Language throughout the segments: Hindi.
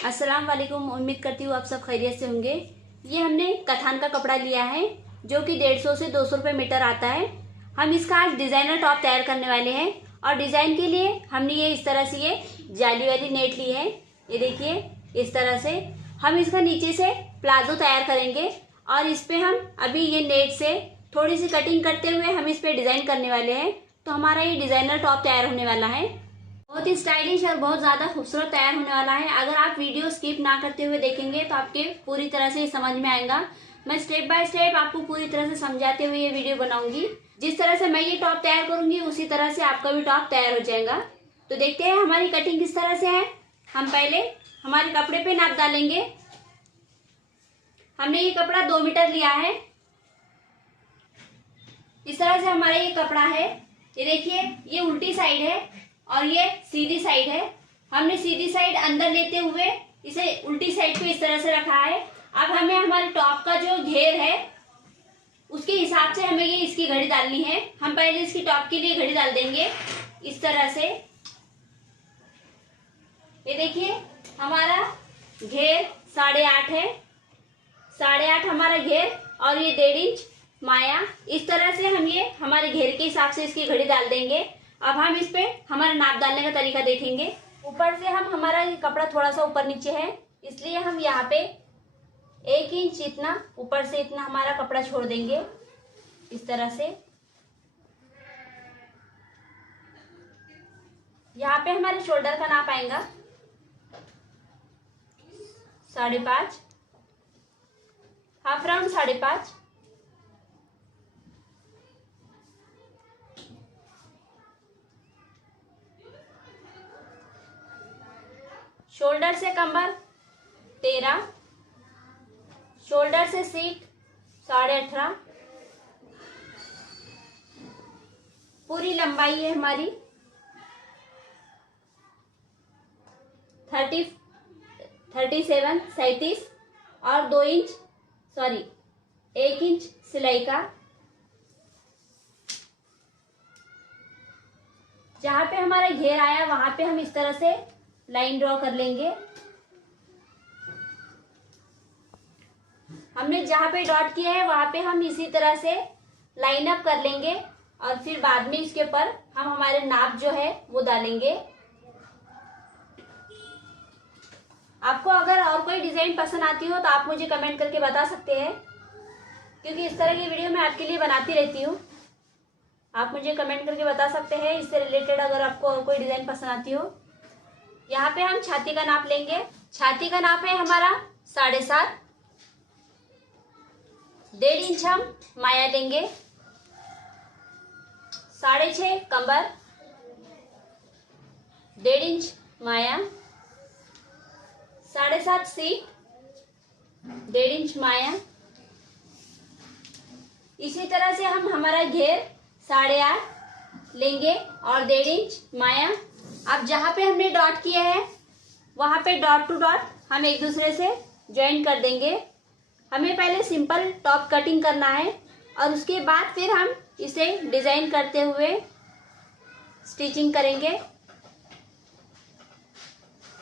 अस्सलाम वालेकुम। उम्मीद करती हूँ आप सब खैरियत से होंगे। ये हमने कथान का कपड़ा लिया है जो कि 150 से 200 रुपये मीटर आता है। हम इसका आज डिज़ाइनर टॉप तैयार करने वाले हैं और डिज़ाइन के लिए हमने ये इस तरह से ये जाली वाली नेट ली है। ये देखिए, इस तरह से हम इसका नीचे से प्लाजो तैयार करेंगे और इस पर हम अभी ये नेट से थोड़ी सी कटिंग करते हुए हम इस पर डिज़ाइन करने वाले हैं। तो हमारा ये डिज़ाइनर टॉप तैयार होने वाला है। बहुत ही स्टाइलिश और बहुत ज़्यादा खूबसूरत तैयार होने वाला है। अगर आप वीडियो स्किप ना करते हुए देखेंगे तो आपके पूरी तरह से समझ में आएगा। मैं स्टेप बाय स्टेप आपको पूरी तरह से समझाते हुए ये वीडियो बनाऊंगी। जिस तरह से मैं ये टॉप तैयार करूंगी उसी तरह से आपका भी टॉप तैयार हो जाएगा। तो देखते हैं हमारी कटिंग किस तरह से है। हम पहले हमारे कपड़े पे नाप डालेंगे। हमने ये कपड़ा 2 मीटर लिया है। इस तरह से हमारा ये कपड़ा है। ये देखिए, ये उल्टी साइड है और ये सीधी साइड है। हमने सीधी साइड अंदर लेते हुए इसे उल्टी साइड पे इस तरह से रखा है। अब हमें हमारे टॉप का जो घेर है उसके हिसाब से हमें ये इसकी घड़ी डालनी है। हम पहले इसकी टॉप के लिए घड़ी डाल देंगे इस तरह से। ये देखिए, हमारा घेर 8.5 है। 8.5 हमारा घेर और ये 1.5 इंच माया। इस तरह से हम ये हमारे घेर के हिसाब से इसकी घड़ी डाल देंगे। अब हम इस पे हमारा नाप डालने का तरीका देखेंगे। ऊपर से हमारा ये कपड़ा थोड़ा सा ऊपर नीचे है, इसलिए हम यहाँ पे 1 इंच इतना ऊपर से इतना हमारा कपड़ा छोड़ देंगे इस तरह से। यहाँ पे हमारे शोल्डर का नाप आएगा 5.5, हाफ राउंड 5.5। शोल्डर से कमर 13, शोल्डर से सीट 18.5। पूरी लंबाई है हमारी 37 और 1 इंच सिलाई का। जहाँ पे हमारा घेर आया वहां पे हम इस तरह से लाइन ड्रॉ कर लेंगे। हमने जहाँ पे डॉट किया है वहां पे हम इसी तरह से लाइन अप कर लेंगे और फिर बाद में इसके ऊपर हम हमारे नाप जो है वो डालेंगे। आपको अगर और कोई डिजाइन पसंद आती हो तो आप मुझे कमेंट करके बता सकते हैं, क्योंकि इस तरह की वीडियो मैं आपके लिए बनाती रहती हूँ। आप मुझे कमेंट करके बता सकते हैं इससे रिलेटेड अगर आपको और कोई डिजाइन पसंद आती हो। यहाँ पे हम छाती का नाप लेंगे। छाती का नाप है हमारा 7.5। 1.5 इंच हम माया लेंगे। 6.5 कमर, 1.5 इंच माया, 7.5 सीट, 1.5 इंच माया। इसी तरह से हम हमारा घेर 8.5 लेंगे और 1.5 इंच माया। अब जहाँ पे हमने डॉट किया है वहाँ पे डॉट टू डॉट हम एक दूसरे से ज्वाइन कर देंगे। हमें पहले सिंपल टॉप कटिंग करना है और उसके बाद फिर हम इसे डिज़ाइन करते हुए स्टिचिंग करेंगे।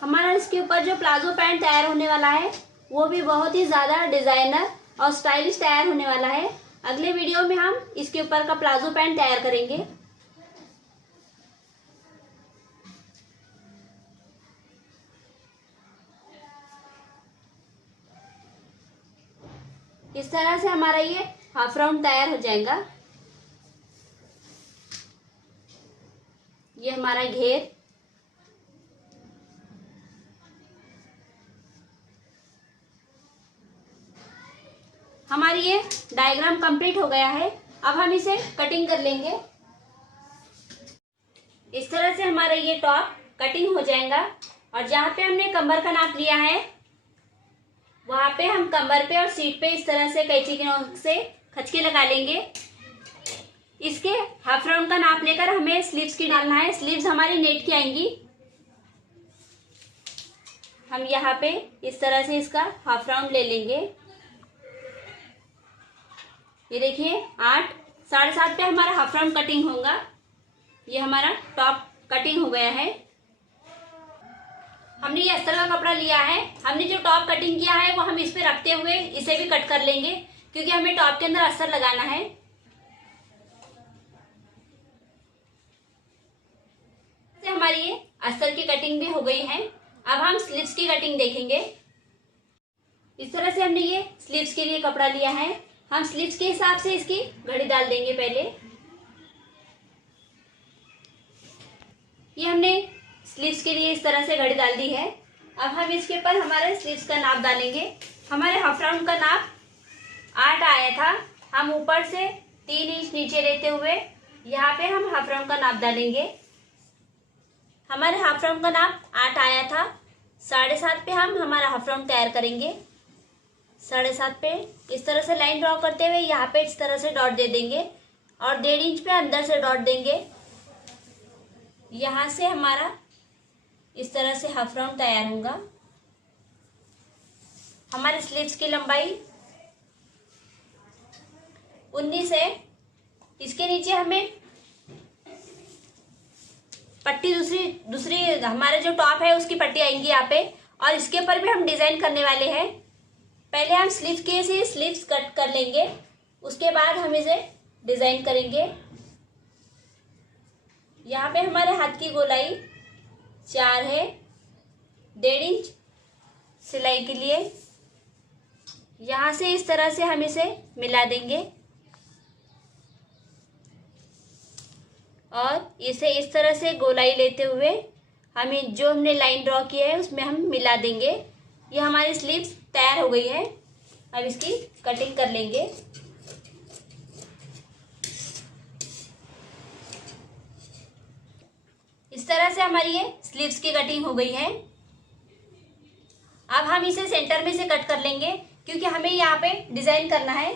हमारा इसके ऊपर जो प्लाजो पैंट तैयार होने वाला है वो भी बहुत ही ज़्यादा डिज़ाइनर और स्टाइलिश तैयार होने वाला है। अगले वीडियो में हम इसके ऊपर का प्लाजो पैंट तैयार करेंगे। इस तरह से हमारा ये हाफ राउंड तैयार हो जाएगा। ये हमारा घेर। हमारी ये डायग्राम कंप्लीट हो गया है। अब हम इसे कटिंग कर लेंगे। इस तरह से हमारा ये टॉप कटिंग हो जाएगा और जहाँ पे हमने कमर का नाप लिया है वहां पे हम कमर पे और सीट पे इस तरह से कैंची की नोक से खचके लगा लेंगे। इसके हाफ राउंड का नाप लेकर हमें स्लीव्स की डालना है। स्लीव्स हमारी नेट की आएंगी। हम यहाँ पे इस तरह से इसका हाफ राउंड ले लेंगे। ये देखिए 8, 7.5 पे हमारा हाफ राउंड कटिंग होगा। ये हमारा टॉप कटिंग हो गया है। हमने ये अस्तर का कपड़ा लिया है। हमने जो टॉप कटिंग किया है वो हम इस पे रखते हुए इसे भी कट कर लेंगे, क्योंकि हमें टॉप के अंदर अस्तर लगाना है। हमारी ये अस्तर की कटिंग भी हो गई है। अब हम स्लीव्स की कटिंग देखेंगे। इस तरह से हमने ये स्लीव्स के लिए कपड़ा लिया है। हम स्लीव्स के हिसाब से इसकी घड़ी डाल देंगे। पहले ये हमने स्लीव्स के लिए इस तरह से घड़ी डाल दी है। अब हम इसके ऊपर हमारे स्लीव्स का नाप डालेंगे। हमारे हाफ राउंड का नाप 8 आया था। हम ऊपर से 3 इंच नीचे लेते हुए यहाँ पे हम हाफ राउंड का नाप डालेंगे। हमारे हाफ राउंड का नाप 8 आया था। 7.5 पे हम हमारा हाफ राउंड तैयार करेंगे। 7.5 पे इस तरह से लाइन ड्रॉ करते हुए यहाँ पे इस तरह से डॉट दे देंगे और 1.5 इंच पे अंदर से डॉट देंगे। यहाँ से हमारा इस तरह से हाफ राउंड तैयार होगा। हमारे स्लीव्स की लंबाई 19 है। इसके नीचे हमें पट्टी दूसरी हमारे जो टॉप है उसकी पट्टी आएंगी यहाँ पे, और इसके ऊपर भी हम डिजाइन करने वाले हैं। पहले हम स्लीव्स के से स्लीव्स कट कर लेंगे, उसके बाद हम इसे डिजाइन करेंगे। यहाँ पे हमारे हाथ की गोलाई 4 है। 1.5 इंच सिलाई के लिए यहाँ से इस तरह से हम इसे मिला देंगे और इसे इस तरह से गोलाई लेते हुए हमें जो हमने लाइन ड्रॉ किया है उसमें हम मिला देंगे। ये हमारी स्लीव्स तैयार हो गई है। अब इसकी कटिंग कर लेंगे। इस तरह से हमारी ये स्लीव्स की कटिंग हो गई है। अब हम इसे सेंटर में से कट कर लेंगे, क्योंकि हमें यहाँ पे डिजाइन करना है।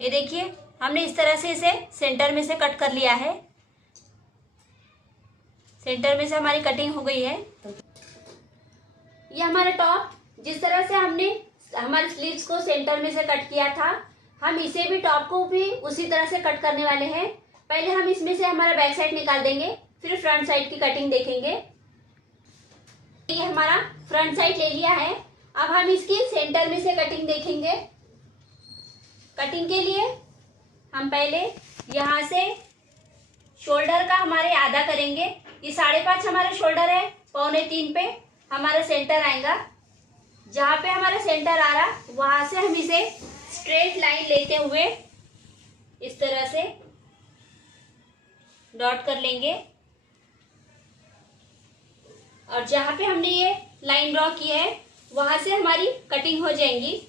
ये देखिए हमने इस तरह से इसे सेंटर में से कट कर लिया है। सेंटर में से हमारी कटिंग हो गई है। ये हमारा टॉप जिस तरह से हमने हमारे स्लीव्स को सेंटर में से कट किया था, हम इसे भी टॉप को भी उसी तरह से कट करने वाले हैं। पहले हम इसमें से हमारा बैक साइड निकाल देंगे, फिर फ्रंट साइड की कटिंग देखेंगे। ये हमारा फ्रंट साइड ले लिया है। अब हम इसकी सेंटर में से कटिंग देखेंगे। कटिंग के लिए हम पहले यहाँ से शोल्डर का हमारे आधा करेंगे। ये 5.5 हमारा शोल्डर है। 2.25 पे हमारा सेंटर आएगा। जहाँ पे हमारा सेंटर आ रहा वहां से हम इसे स्ट्रेट लाइन लेते हुए इस तरह से डॉट कर लेंगे, और जहाँ पे हमने ये लाइन ड्रॉ की है वहां से हमारी कटिंग हो जाएंगी।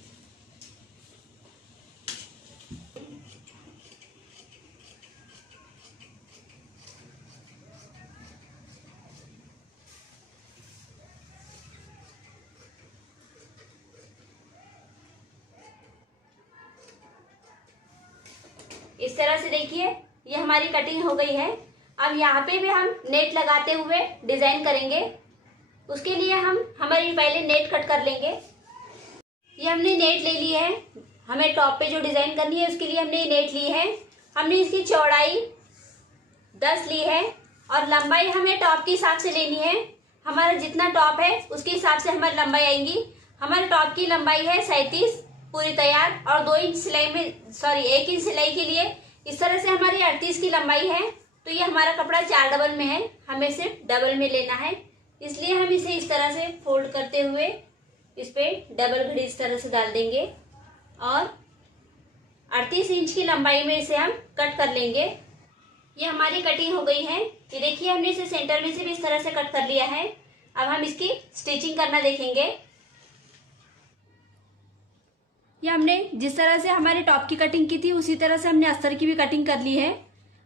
इस तरह से देखिए ये हमारी कटिंग हो गई है। अब यहाँ पे भी हम नेट लगाते हुए डिजाइन करेंगे। उसके लिए हम हमारी पहले नेट कट कर लेंगे। ये हमने नेट ले ली है। हमें टॉप पे जो डिजाइन करनी है उसके लिए हमने नेट ली है। हमने इसकी चौड़ाई 10 ली है और लंबाई हमें टॉप के हिसाब से लेनी है। हमारा जितना टॉप है उसके हिसाब से हमारी लंबाई आएंगी। हमारे टॉप की लंबाई है 37 पूरी तैयार, और 2 इंच सिलाई में 1 इंच सिलाई के लिए इस तरह से हमारी 38 की लंबाई है। तो ये हमारा कपड़ा 4 डबल में है, हमें सिर्फ डबल में लेना है। इसलिए हम इसे इस तरह से फोल्ड करते हुए इस पे डबल घड़ी इस तरह से डाल देंगे और 38 इंच की लंबाई में इसे हम कट कर लेंगे। ये हमारी कटिंग हो गई है। ये देखिए हमने इसे सेंटर में से भी इस तरह से कट कर लिया है। अब हम इसकी स्टिचिंग करना देखेंगे। ये हमने जिस तरह से हमारे टॉप की कटिंग की थी उसी तरह से हमने अस्तर की भी कटिंग कर ली है।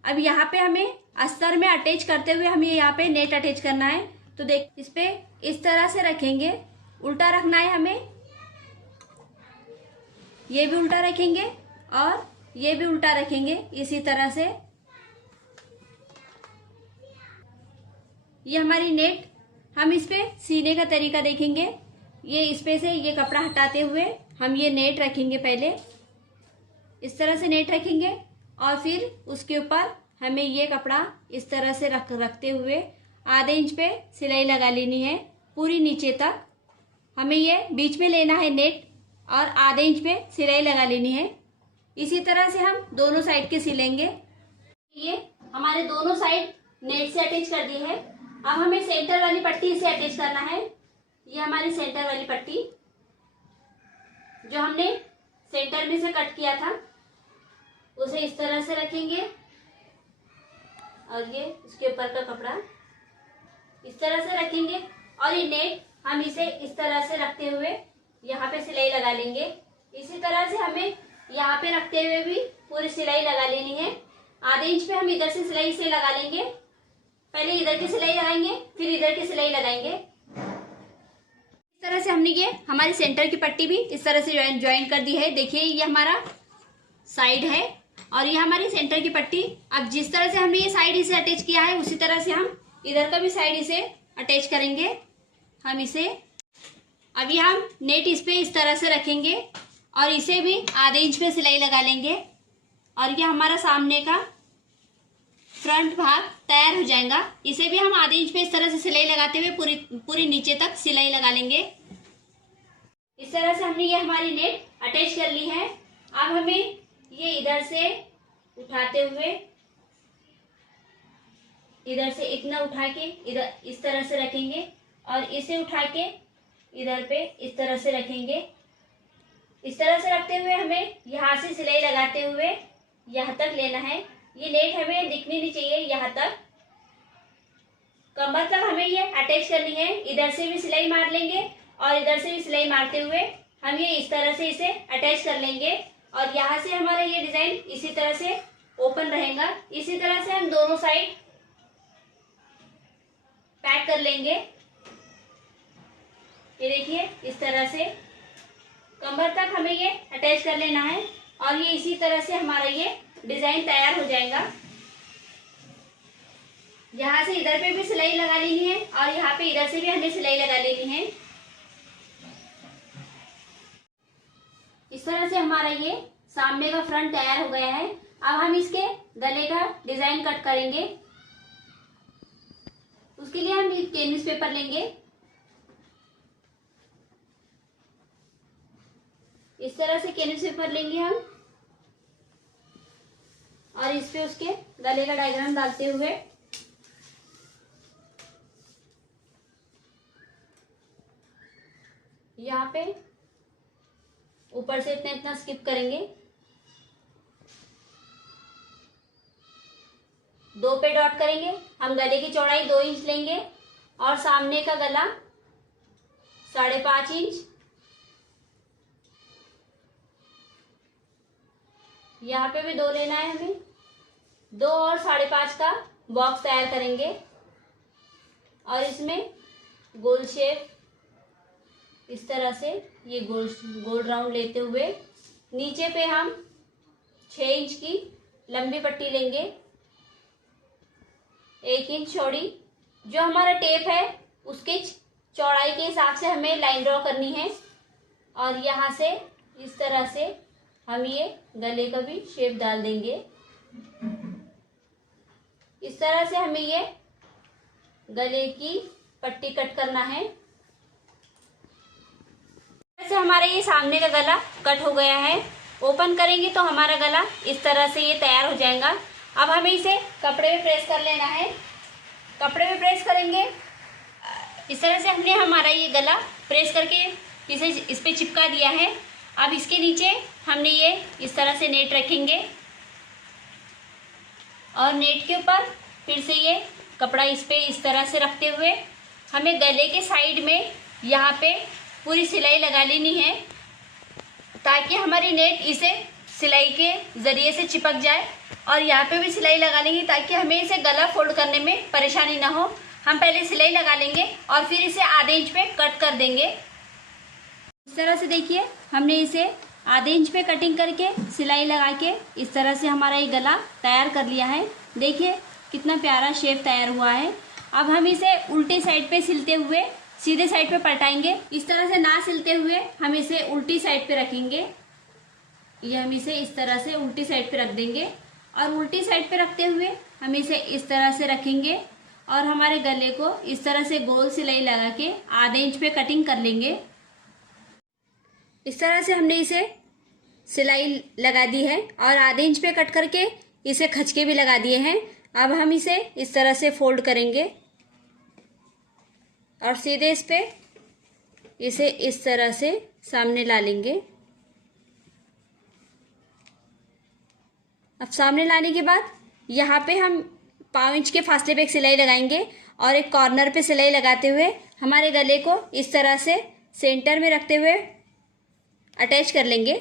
अब यहाँ पे हमें अस्तर में अटैच करते हुए हमें यहाँ पे नेट अटैच करना है। तो देख इस पे इस तरह से रखेंगे, उल्टा रखना है हमें। ये भी उल्टा रखेंगे और ये भी उल्टा रखेंगे इसी तरह से। ये हमारी नेट, हम इस पे सीने का तरीका देखेंगे। ये इस पे से ये कपड़ा हटाते हुए हम ये नेट रखेंगे। पहले इस तरह से नेट रखेंगे और फिर उसके ऊपर हमें ये कपड़ा इस तरह से रखते हुए आधे इंच पे सिलाई लगा लेनी है पूरी नीचे तक। हमें ये बीच में लेना है नेट और आधे इंच पे सिलाई लगा लेनी है। इसी तरह से हम दोनों साइड के सिलेंगे। ये हमारे दोनों साइड नेट से अटैच कर दी है। अब हमें सेंटर वाली पट्टी इसे अटैच करना है। ये हमारी सेंटर वाली पट्टी जो हमने सेंटर में से कट किया था उसे इस तरह से रखेंगे और ये इसके ऊपर का कपड़ा इस तरह से रखेंगे और ये नेट हम इसे इस तरह से रखते हुए यहाँ पे सिलाई लगा लेंगे। इसी तरह से हमें यहाँ पे रखते हुए भी पूरी सिलाई लगा लेनी है। आधे इंच पे हम इधर से सिलाई से लगा लेंगे। पहले इधर की सिलाई लगाएंगे फिर इधर की सिलाई लगाएंगे। इस तरह से हमने ये हमारी सेंटर की पट्टी भी इस तरह से ज्वाइन कर दी है। देखिए ये हमारा साइड है और ये हमारी सेंटर की पट्टी। अब जिस तरह से हमने ये साइड इसे अटैच किया है उसी तरह से हम इधर का भी साइड इसे अटैच करेंगे। हम इसे अभी हम नेट इस पे इस तरह से रखेंगे और इसे भी आधे इंच पे सिलाई लगा लेंगे और ये हमारा सामने का फ्रंट भाग तैयार हो जाएगा। इसे भी हम आधे इंच पे इस तरह से सिलाई लगाते हुए पूरी नीचे तक सिलाई लगा लेंगे। इस तरह से हमने ये हमारी नेट अटैच कर ली है। अब हमें ये इधर से उठाते हुए इधर से इतना उठा के इधर इस तरह से रखेंगे और इसे उठा के इधर पे इस तरह से रखेंगे। इस तरह से रखते हुए हमें यहाँ से सिलाई लगाते हुए यहाँ तक लेना है। ये नेट हमें दिखनी नहीं चाहिए। यहाँ तक कमर तक हमें ये अटैच करनी है। इधर से भी सिलाई मार लेंगे और इधर से भी सिलाई मारते हुए हम ये इस तरह से इसे अटैच कर लेंगे और यहाँ से हमारा ये डिजाइन इसी तरह से ओपन रहेगा। इसी तरह से हम दोनों साइड पैक कर लेंगे। ये देखिए इस तरह से कमर तक हमें ये अटैच कर लेना है और ये इसी तरह से हमारा ये डिजाइन तैयार हो जाएगा। यहाँ से इधर पे भी सिलाई लगा लेनी है और यहाँ पे इधर से भी हमें सिलाई लगा लेनी है। इस तरह से हमारा ये सामने का फ्रंट तैयार हो गया है। अब हम इसके गले का डिजाइन कट करेंगे। उसके लिए हम कैनवस पेपर लेंगे। इस तरह से कैनवस पेपर लेंगे हम और इस पे उसके गले का डायग्राम डालते हुए यहाँ पे ऊपर से इतना इतना स्किप करेंगे। 2 पे डॉट करेंगे। हम गले की चौड़ाई 2 इंच लेंगे और सामने का गला 5.5 इंच। यहाँ पे भी 2 लेना है हमें। 2 और 5.5 का बॉक्स तैयार करेंगे और इसमें गोल शेप इस तरह से ये गोल राउंड लेते हुए नीचे पे हम 6 इंच की लंबी पट्टी लेंगे। 1 इंच चौड़ी। जो हमारा टेप है उसके चौड़ाई के हिसाब से हमें लाइन ड्रॉ करनी है और यहाँ से इस तरह से हम ये गले का भी शेप डाल देंगे। इस तरह से हमें ये गले की पट्टी कट करना है। जैसे हमारा ये सामने का गला कट हो गया है। ओपन करेंगे तो हमारा गला इस तरह से ये तैयार हो जाएगा। अब हमें इसे कपड़े में प्रेस कर लेना है। कपड़े में प्रेस करेंगे इस तरह से हमने हमारा ये गला प्रेस करके इसे इस पे चिपका दिया है। अब इसके नीचे हमने ये इस तरह से नेट रखेंगे और नेट के ऊपर फिर से ये कपड़ा इस पे इस तरह से रखते हुए हमें गले के साइड में यहाँ पे पूरी सिलाई लगा लेनी है ताकि हमारी नेट इसे सिलाई के ज़रिए से चिपक जाए। और यहाँ पे भी सिलाई लगा लेंगे ताकि हमें इसे गला फोल्ड करने में परेशानी ना हो। हम पहले सिलाई लगा लेंगे और फिर इसे आधे इंच पे कट कर देंगे। इस तरह से देखिए हमने इसे आधे इंच पे कटिंग करके सिलाई लगा के इस तरह से हमारा ये गला तैयार कर लिया है। देखिए कितना प्यारा शेप तैयार हुआ है। अब हम इसे उल्टी साइड पे सिलते हुए सीधे साइड पे पलटाएंगे। इस तरह से ना सिलते हुए हम इसे उल्टी साइड पे रखेंगे। ये हम इसे इस तरह से उल्टी साइड पे रख देंगे और उल्टी साइड पे रखते हुए हम इसे इस तरह से रखेंगे और हमारे गले को इस तरह से गोल सिलाई लगा के आधे इंच पे कटिंग कर लेंगे। इस तरह से हमने इसे सिलाई लगा दी है और आधे इंच पे कट करके इसे खचके भी लगा दिए हैं। अब हम इसे इस तरह से फोल्ड करेंगे और सीधे इस पे इसे इस तरह से सामने ला लेंगे। अब सामने लाने के बाद यहाँ पे हम 5 इंच के फासले पे एक सिलाई लगाएंगे और एक कॉर्नर पे सिलाई लगाते हुए हमारे गले को इस तरह से सेंटर में रखते हुए अटैच कर लेंगे।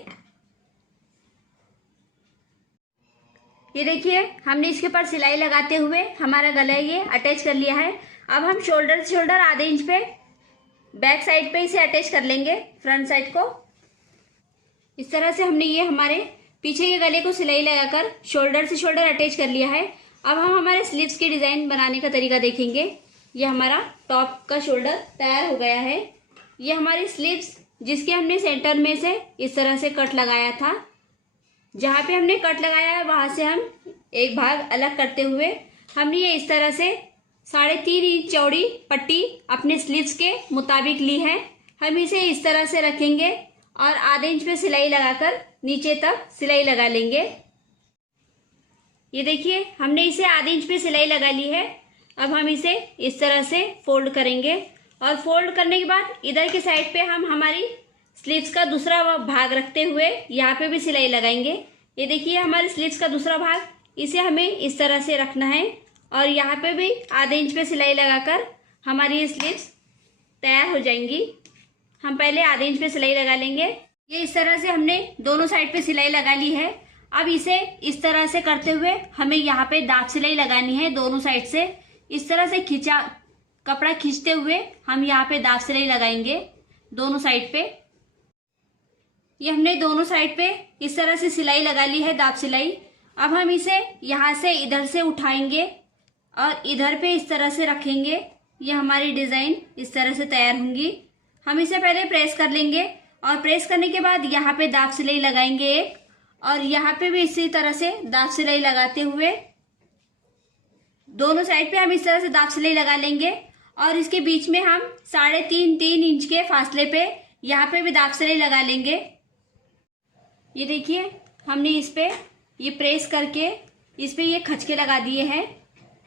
ये देखिए हमने इसके ऊपर सिलाई लगाते हुए हमारा गला ये अटैच कर लिया है। अब हम शोल्डर से शोल्डर आधे इंच पे बैक साइड पे इसे अटैच कर लेंगे फ्रंट साइड को। इस तरह से हमने ये हमारे पीछे के गले को सिलाई लगाकर शोल्डर से शोल्डर अटैच कर लिया है। अब हम हमारे स्लीव्स की डिज़ाइन बनाने का तरीका देखेंगे। ये हमारा टॉप का शोल्डर तैयार हो गया है। ये हमारी स्लीव्स जिसके हमने सेंटर में से इस तरह से कट लगाया था, जहाँ पे हमने कट लगाया है वहाँ से हम एक भाग अलग करते हुए हमने ये इस तरह से 3.5 इंच चौड़ी पट्टी अपने स्लीव्स के मुताबिक ली है। हम इसे इस तरह से रखेंगे और आधे इंच पे सिलाई लगाकर नीचे तक सिलाई लगा लेंगे। ये देखिए हमने इसे आधे इंच पे सिलाई लगा ली है। अब हम इसे इस तरह से फोल्ड करेंगे और फोल्ड करने के बाद इधर की साइड पे हम हमारी स्लीव्स का दूसरा भाग रखते हुए यहाँ पे भी सिलाई लगाएंगे। ये देखिए हमारे स्लीव्स का दूसरा भाग, इसे हमें इस तरह से रखना है और यहाँ पे भी आधे इंच पे सिलाई लगाकर हमारी ये स्लीव्स तैयार हो जाएंगी। हम पहले आधे इंच पे सिलाई लगा लेंगे। ये इस तरह से हमने दोनों साइड पे सिलाई लगा ली है। अब इसे इस तरह से करते हुए हमें यहाँ पे दाब सिलाई लगानी है दोनों साइड से। इस तरह से कपड़ा खींचते हुए हम यहाँ पे दाब सिलाई लगाएंगे दोनों साइड पे। ये हमने दोनों साइड पे इस तरह से सिलाई लगा ली है, दाब सिलाई। अब हम इसे यहाँ से इधर से उठाएंगे और इधर पे इस तरह से रखेंगे। ये हमारी डिज़ाइन इस तरह से तैयार होंगी। हम इसे पहले प्रेस कर लेंगे और प्रेस करने के बाद यहाँ पे दाब सिलाई लगाएंगे एक, और यहाँ पे भी इसी तरह से दाब सिलाई लगाते हुए दोनों साइड पे हम इस तरह से दाब सिलाई लगा लेंगे और इसके बीच में हम 3.5 इंच के फासले पे यहाँ पे भी दाब सिलाई लगा लेंगे। ये देखिए हमने इस पे ये प्रेस करके इस पे ये खचके लगा दिए हैं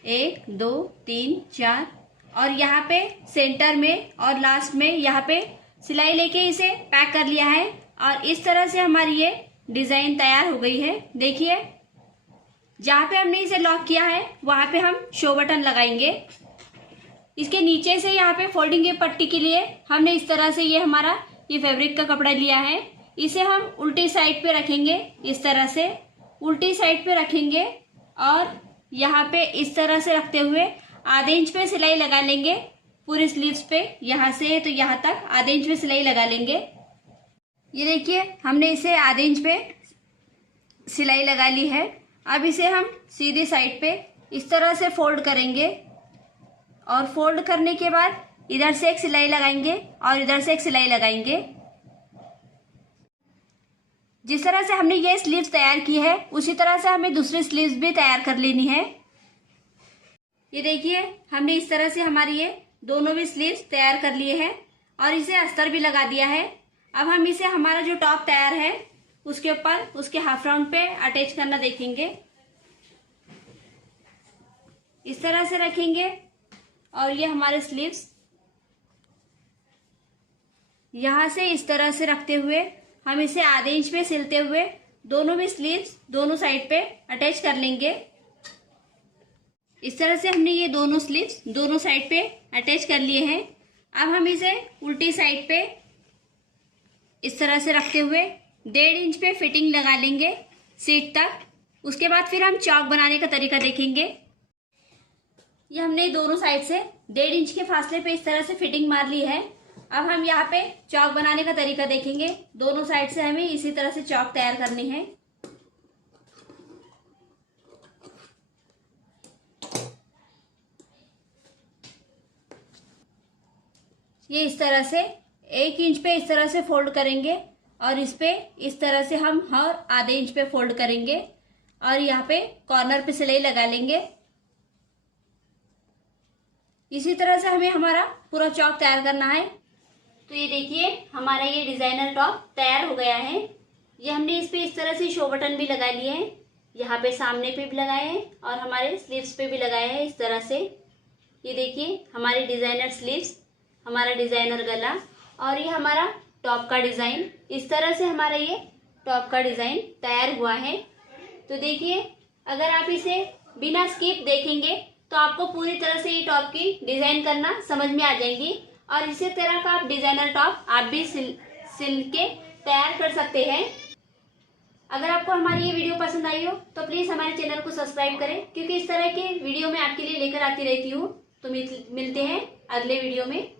1 2 3 4, और यहाँ पे सेंटर में और लास्ट में यहाँ पे सिलाई लेके इसे पैक कर लिया है और इस तरह से हमारी ये डिज़ाइन तैयार हो गई है। देखिए जहाँ पे हमने इसे लॉक किया है वहाँ पे हम शो बटन लगाएंगे। इसके नीचे से यहाँ पे फोल्डिंग की पट्टी के लिए हमने इस तरह से ये हमारा ये फैब्रिक का कपड़ा लिया है। इसे हम उल्टी साइड पे रखेंगे, इस तरह से उल्टी साइड पे रखेंगे और यहाँ पे इस तरह से रखते हुए आधे इंच पे सिलाई लगा लेंगे पूरे स्लीव्स पे। यहाँ से तो यहाँ तक आधे इंच पे सिलाई लगा लेंगे। ये देखिए हमने इसे आधे इंच पे सिलाई लगा ली है। अब इसे हम सीधी साइड पे इस तरह से फोल्ड करेंगे और फोल्ड करने के बाद इधर से एक सिलाई लगाएंगे और इधर से एक सिलाई लगाएंगे। जिस तरह से हमने ये स्लीव्स तैयार की है उसी तरह से हमें दूसरी स्लीव्स भी तैयार कर लेनी है। ये देखिए हमने इस तरह से हमारी ये दोनों भी स्लीव्स तैयार कर लिए हैं और इसे अस्तर भी लगा दिया है। अब हम इसे हमारा जो टॉप तैयार है उसके ऊपर उसके हाफ राउंड पे अटैच करना देखेंगे। इस तरह से रखेंगे और ये हमारे स्लीव्स यहाँ से इस तरह से रखते हुए हम इसे आधे इंच पे सिलते हुए दोनों भी स्लीव्स दोनों साइड पे अटैच कर लेंगे। इस तरह से हमने ये दोनों स्लीव्स दोनों साइड पे अटैच कर लिए हैं। अब हम इसे उल्टी साइड पे इस तरह से रखते हुए 1.5 इंच पे फिटिंग लगा लेंगे सीट तक। उसके बाद फिर हम चौक बनाने का तरीका देखेंगे। ये हमने दोनों साइड से 1.5 इंच के फासले पे इस तरह से फिटिंग मार ली है। अब हम यहाँ पे चौक बनाने का तरीका देखेंगे। दोनों साइड से हमें इसी तरह से चौक तैयार करनी है। ये इस तरह से 1 इंच पे इस तरह से फोल्ड करेंगे और इस पे इस तरह से हम हर आधे इंच पे फोल्ड करेंगे। और यहाँ पे कॉर्नर पे सिलाई लगा लेंगे। इसी तरह से हमें हमारा पूरा चौक तैयार करना है। तो ये देखिए हमारा ये डिजाइनर टॉप तैयार हो गया है। ये हमने इस पे इस तरह से शो बटन भी लगा लिए हैं, यहाँ पे सामने पे भी लगाए हैं और हमारे स्लीव्स पे भी लगाए हैं इस तरह से। ये देखिए हमारी डिजाइनर स्लीव्स, हमारा डिजाइनर गला और ये हमारा टॉप का डिजाइन। इस तरह से हमारा ये टॉप का डिजाइन तैयार हुआ है। तो देखिए अगर आप इसे बिना स्किप देखेंगे तो आपको पूरी तरह से ये टॉप की डिजाइन करना समझ में आ जाएंगी और इसी तरह का आप डिजाइनर टॉप आप भी सिल के तैयार कर सकते हैं। अगर आपको हमारी ये वीडियो पसंद आई हो तो प्लीज हमारे चैनल को सब्सक्राइब करें, क्योंकि इस तरह के वीडियो मैं आपके लिए लेकर आती रहती हूँ। तो मिलते हैं अगले वीडियो में।